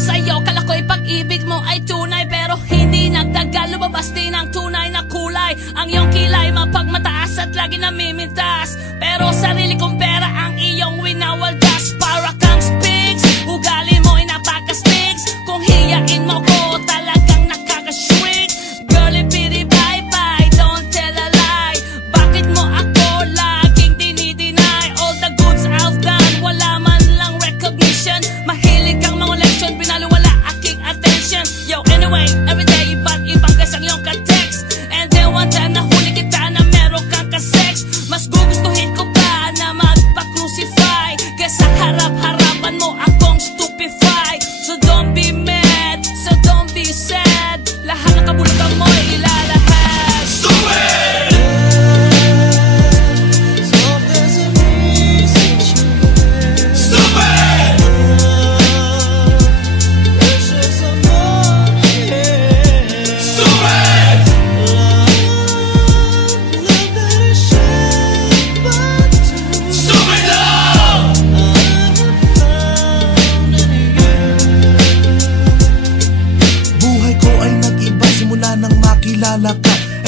sa'yo. Kala ko'y pag-ibig mo ay tunay, pero hindi nagtagal, lumabas din ang tunay na kulay. Ang iyong kilay mapagmataas at lagi namimintas, pero sarili kong pera ang iyong winawaldas. Para kang Sphinx, ugali mo ay napaka-sticks. Kung hiyain mo ko, talagang nakaka-shrink. Girlie, pity, bye-bye, don't tell a lie. Bakit mo ako laging dinideny? All the goods I've done, wala man lang recognition. Mahilig kang mga leksyon, pinaliwala aking attention. Yo, anyway, everyday, ba't ibang gas ang iyong ka-text? And then one time nahuli kita na meron kang ka-sex. Mas gugustuhin ko pa na magpa-crucify kesa harap-harapan mo akong stupefy. So don't be mad, so don't be sad. Lahat ng kabulutan mo ay ilalahad. Stupid!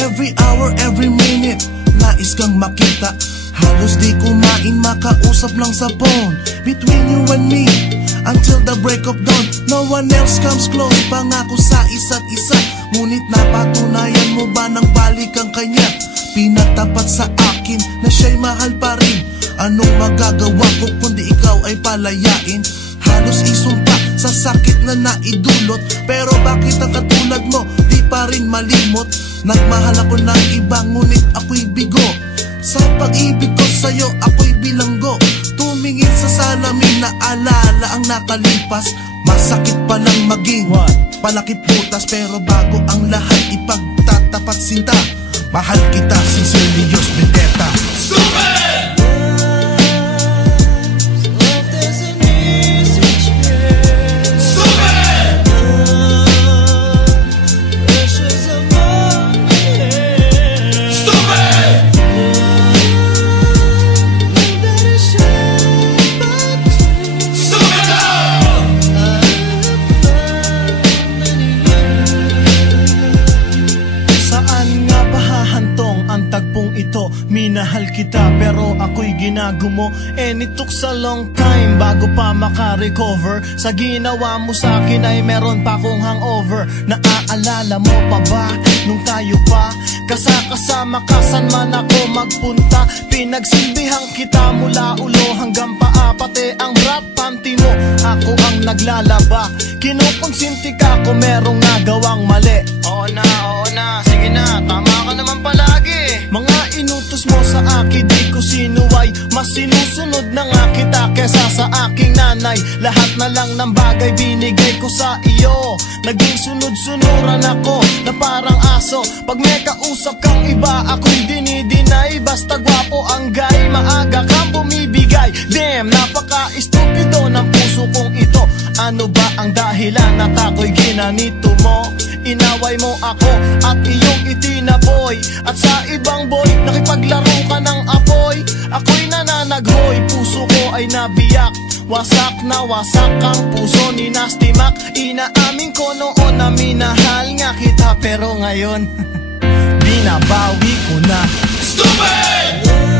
Every hour, every minute, nais kang makita. Halos di kumain, makausap lang sa phone. Between you and me, until the break of dawn. No one else comes close, pangako sa isa't isa. Ngunit napatunayan mo ba nang balik ang kanya? Pinatapat sa akin na siya'y mahal pa rin. Anong magagawa ko kundi ikaw ay palayain? Halos isumpa sa sakit na naidulot, pero bakit ang katulad mo di pa rin malimot? Nagmahal ako ng iba ngunit ako'y bigo. Sa pag-ibig ko sa'yo ako'y bilanggo. Tumingin sa salamin na alala ang nakalipas. Masakit palang maging palakip butas, pero bago ang lahat ipagtatapat sinta. Mahal kita sincerely, Diyos Vendetta. Stupid! Minahal kita pero ako'y ginagumo, and it took a long time bago pa maka-recover. Sa ginawa mo sa'kin ay meron pa akong hangover. Naaalala mo pa ba nung tayo pa kasama ka, saan man ako magpunta? Pinagsilbihan kita mula ulo hanggang paa, pati ang rap panty mo ako ang naglalaba. Kinukonsinti ka kung merong nagawang mali. Oo na, sige na, tama ka naman palagi. Mga inutos mo sa akin di ko sinuway, mas sinusunod na nga kita kesa sa aking nanay. Lahat na lang ng bagay binigay ko sa iyo. Naging sunod-sunuran ako na parang aso. Pag may kausap kang iba ako'y dinidinay. Basta gwapo ang guy, maaga kang bumibigay. Damn, napaka-estupido ng puso kong ito. Ano ba ang dahilan at ako'y ginanito mo? Inaway mo ako at iyong itinaboy, at sa ibang boy nakipaglaro ka ng apoy. Ako'y nananaghoy, puso ko ay nabiyak. Wasak na wasak ang puso ni Nasty Mac. Inaamin ko noon na minahal nga kita, pero ngayon binabawi ko na. Stupid!